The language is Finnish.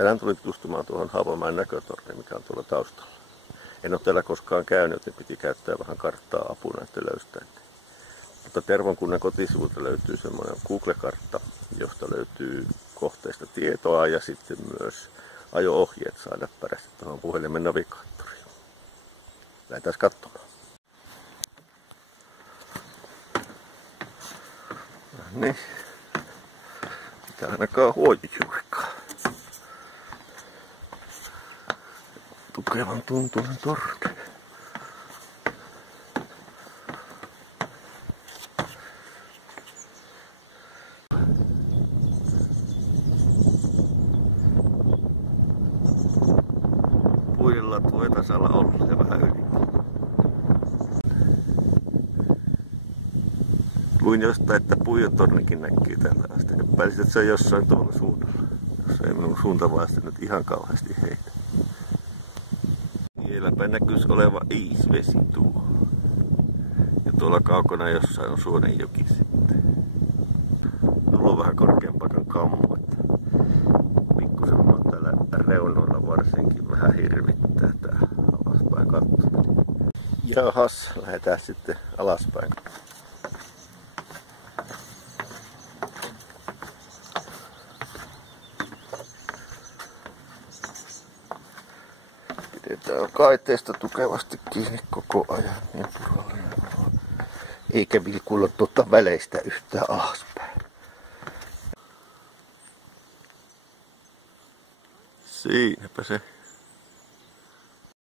Tänään tulin tutustumaan tuohon Haapamäen näkötorniin, mikä on tuolla taustalla. En ole täällä koskaan käynyt, joten piti käyttää vähän karttaa apuna, että löystää. Mutta Tervonkunnan kotisivuilta löytyy semmoinen Google-kartta, josta löytyy kohteista tietoa ja sitten myös ajo-ohjeet saada perästä tuohon puhelimen navigaattoriin. Lähdetään katsomaan. Niin. Tää ainakaan huojujuikkaa. Tukevan tuntuinen torni. Puilla tuo ei tasalla olla ja vähän yli. Luin jostain, että Puijotornikin näkyy tällä asti. Epäilisin, että se on jossain tuolla suunnalla. Jos ei minun suuntavasti nyt ihan kauheasti heitä. Vieläpä näkyisi oleva Iisvesi tuo. Ja tuolla kaukana jossain on Suonenjoki sitten. Tuolla on vähän korkean paikan kammo. Pikkusen on täällä reunoilla varsinkin vähän hirvittää tää alaspäin kattominen. Jahas, lähdetään sitten alaspäin. Pidetään kaiteesta tukevasti kiinni koko ajan, niin turvallinen on. Eikä vilkuilla tuota väleistä yhtään alaspäin. Siinäpä se